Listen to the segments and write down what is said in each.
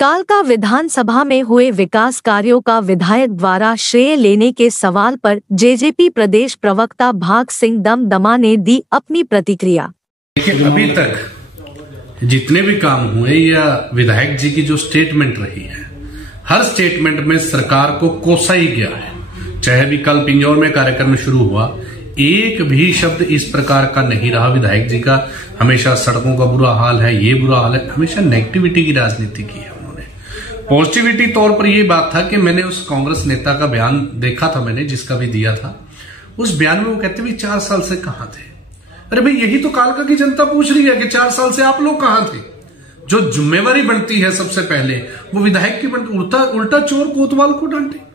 कालका विधानसभा में हुए विकास कार्यों का विधायक द्वारा श्रेय लेने के सवाल पर जेजेपी प्रदेश प्रवक्ता भाग सिंह दमदमा ने दी अपनी प्रतिक्रिया। देखिए, अभी तक जितने भी काम हुए या विधायक जी की जो स्टेटमेंट रही है, हर स्टेटमेंट में सरकार को कोसा ही गया है। चाहे भी कल पिंजौर में कार्यक्रम शुरू हुआ, एक भी शब्द इस प्रकार का नहीं रहा विधायक जी का। हमेशा सड़कों का बुरा हाल है, ये बुरा हाल है, हमेशा नेगेटिविटी की राजनीति की है उन्होंने। पॉजिटिविटी तौर पर ये बात था कि मैंने उस कांग्रेस नेता का बयान देखा था, मैंने जिसका भी दिया था, उस बयान में वो कहते भी 4 साल से कहां थे। अरे भाई, यही तो कालका की जनता पूछ रही है कि 4 साल से आप लोग कहां थे। जो जिम्मेवारी बनती है सबसे पहले वो विधायक की बनती, उल्टा चोर कोतवाल को डांटे।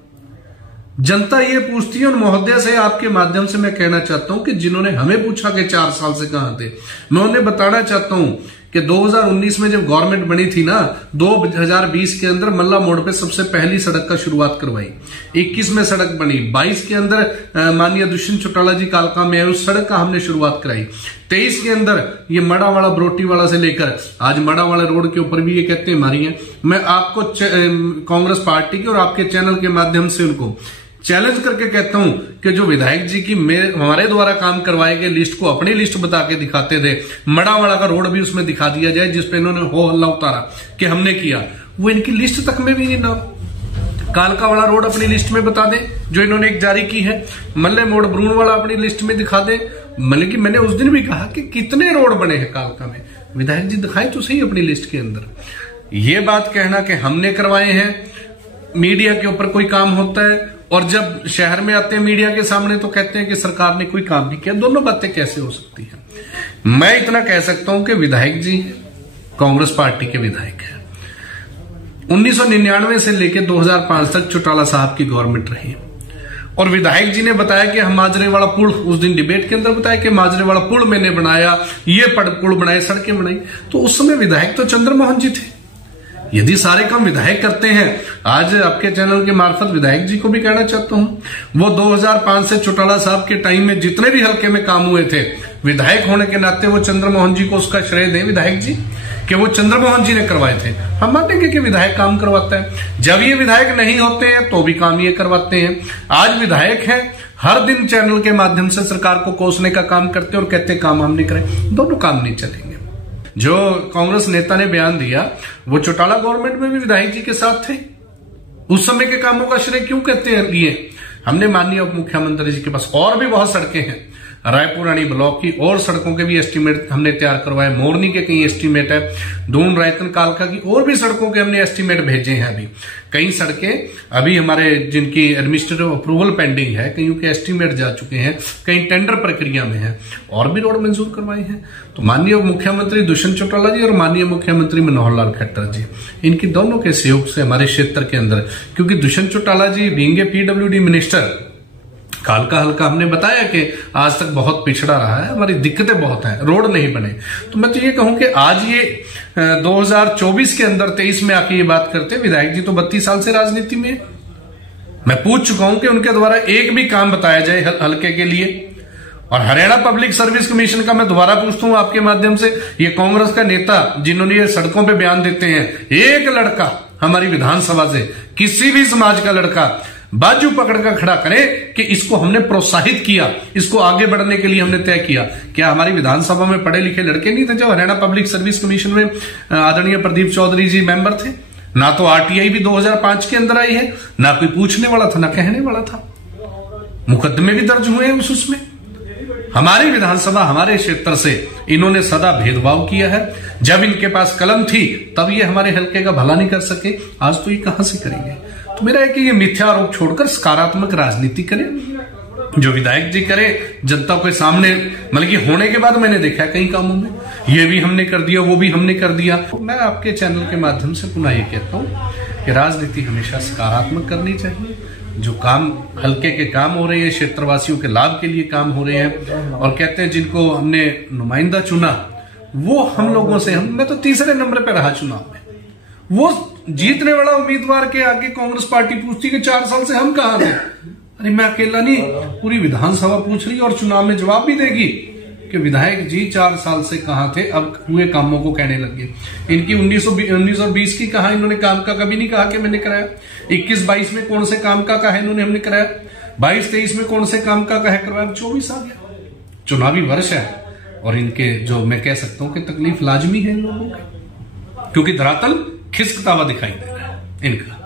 जनता ये पूछती है। और महोदय से आपके माध्यम से मैं कहना चाहता हूं कि जिन्होंने हमें पूछा कि 4 साल से कहां थे, मैं उन्हें बताना चाहता हूं कि 2019 में जब गवर्नमेंट बनी थी ना, 2020 के अंदर मल्ला मोड़ पे सबसे पहली सड़क का शुरुआत करवाई। 21 में सड़क बनी, 22 के अंदर माननीय दुष्यंत चौटाला जी कालका में आए, उस सड़क का हमने शुरुआत कराई। 23 के अंदर ये मड़ावाड़ा बरोटीवाड़ा से लेकर आज मड़ावाड़ा रोड के ऊपर भी ये कहते हैं हमारी है। मैं आपको कांग्रेस पार्टी की और आपके चैनल के माध्यम से उनको चैलेंज करके कहता हूं कि जो विधायक जी की हमारे द्वारा काम करवाए गए लिस्ट को अपनी लिस्ट बता के दिखाते थे, मड़ावाड़ा का रोड भी उसमें दिखा दिया जाए जिसपे इन्होंने हो हल्ला उतारा कि हमने किया, वो इनकी लिस्ट तक में भी नहीं ना। कालका वाला रोड अपनी लिस्ट में बता दें जो इन्होंने एक जारी की है, मल्ले मोड़ ब्रून वाला अपनी लिस्ट में दिखा दें। मतलब कि मैंने उस दिन भी कहा कि कितने रोड बने हैं कालका में, विधायक जी दिखाए तो सही अपनी लिस्ट के अंदर। ये बात कहना कि हमने करवाए हैं, मीडिया के ऊपर कोई काम होता है और जब शहर में आते हैं मीडिया के सामने तो कहते हैं कि सरकार ने कोई काम नहीं किया। दोनों बातें कैसे हो सकती हैं। मैं इतना कह सकता हूं कि विधायक जी कांग्रेस पार्टी के विधायक हैं। 1999 से लेकर 2005 तक चौटाला साहब की गवर्नमेंट रही और विधायक जी ने बताया कि हम माजरे वाला पुल, उस दिन डिबेट के अंदर बताया कि माजरे वाला पुल मैंने बनाया, ये पुल बनाए, सड़कें बनाई। तो उस समय विधायक तो चंद्रमोहन जी थे। यदि सारे काम विधायक करते हैं, आज आपके चैनल के मार्फत विधायक जी को भी कहना चाहता हूं, वो 2005 से चौटाला साहब के टाइम में जितने भी हल्के में काम हुए थे, विधायक होने के नाते वो चंद्रमोहन जी को उसका श्रेय दें विधायक जी कि वो चंद्रमोहन जी ने करवाए थे। हम मानेंगे कि विधायक काम करवाता है। जब ये विधायक नहीं होते हैं तो भी काम ये करवाते हैं। आज विधायक है, हर दिन चैनल के माध्यम से सरकार को कोसने का काम करते और कहते काम हम नहीं करें। दोनों काम नहीं चलेंगे। जो कांग्रेस नेता ने बयान दिया वो चौटाला गवर्नमेंट में भी विधायक जी के साथ थे। उस समय के कामों का श्रेय क्यों कहते हैं लिए? हमने माननीय उप मुख्यमंत्री जी के पास और भी बहुत सड़कें हैं, रायपुर रानी ब्लॉक की और सड़कों के भी एस्टीमेट हमने तैयार करवाए, मोरनी के कई एस्टीमेट है, दून रायतन कालका की और भी सड़कों के हमने एस्टीमेट भेजे हैं। अभी कई सड़कें अभी हमारे जिनकी एडमिनिस्ट्रेटिव अप्रूवल पेंडिंग है, कईयों के एस्टीमेट जा चुके हैं, कई टेंडर प्रक्रिया में है और भी रोड मंजूर करवाए हैं। तो माननीय मुख्यमंत्री दुष्यंत चौटाला जी और माननीय मुख्यमंत्री मनोहर लाल खट्टर जी, इनकी दोनों के सहयोग से हमारे क्षेत्र के अंदर, क्योंकि दुष्यंत चौटाला जी बीइंग PWD मिनिस्टर, कालका हल्का हमने बताया कि आज तक बहुत पिछड़ा रहा है, हमारी दिक्कतें बहुत हैं, रोड नहीं बने। तो मैं तो ये कहूं कि आज ये 2024 के अंदर 23 में आके ये बात करते, विधायक जी तो 32 साल से राजनीति में है। मैं पूछ चुका हूं कि उनके द्वारा एक भी काम बताया जाए हल्के के लिए। और हरियाणा पब्लिक सर्विस कमीशन का मैं दोबारा पूछता हूं आपके माध्यम से, ये कांग्रेस का नेता जिन्होंने ये सड़कों पे बयान देते हैं, एक लड़का हमारी विधानसभा से, किसी भी समाज का लड़का बाजू पकड़ कर खड़ा करे कि इसको हमने प्रोत्साहित किया, इसको आगे बढ़ने के लिए हमने तय किया। क्या हमारी विधानसभा में पढ़े लिखे लड़के नहीं थे? जब हरियाणा पब्लिक सर्विस कमीशन में आदरणीय प्रदीप चौधरी जी मेंबर थे, ना तो RTI भी 2005 के अंदर आई है, ना कोई पूछने वाला था, ना कहने वाला था। मुकदमे भी दर्ज हुए हैं उसमें। हमारी विधानसभा, हमारे क्षेत्र से इन्होंने सदा भेदभाव किया है। जब इनके पास कलम थी तब ये हमारे हल्के का भला नहीं कर सके, आज तो ये कहां से करेंगे? तो मेरा है कि ये मिथ्या आरोप छोड़कर सकारात्मक राजनीति करें, जो विधायक जी करे, जनता के सामने। मतलब कि होने के बाद मैंने देखा है कई कामों में, ये भी हमने कर दिया, वो भी हमने कर दिया। मैं आपके चैनल के माध्यम से पुनः ये कहता हूं कि राजनीति हमेशा सकारात्मक करनी चाहिए। जो काम हल्के के काम हो रहे हैं, क्षेत्रवासियों के लाभ के लिए काम हो रहे हैं, और कहते हैं जिनको हमने नुमाइंदा चुना वो हम लोगों से, मैं तो तीसरे नंबर पे रहा चुनाव में। वो जीतने वाला उम्मीदवार के आगे कांग्रेस पार्टी पूछती कि 4 साल से हम कहां थे। अरे मैं अकेला नहीं, पूरी विधानसभा पूछ रही और चुनाव में जवाब भी देगी कि कि विधायक जी 4 साल से कहां थे, अब हुए कामों को कहने लगे। इनकी 19 और 20 की कहा, इन्होंने काम का कभी नहीं कहा कि मैंने कराया। 21-22 में कौन से काम का कहा इन्होंने हमने कराया, 22-23 में कौन से काम का कहा करवाया, 24 आ गया, चुनावी वर्ष है। और इनके जो मैं कह सकता हूं कि तकलीफ लाजमी है इन लोगों की, क्योंकि धरातल खिसकता हुआ दिखाई दे रहा है इनका।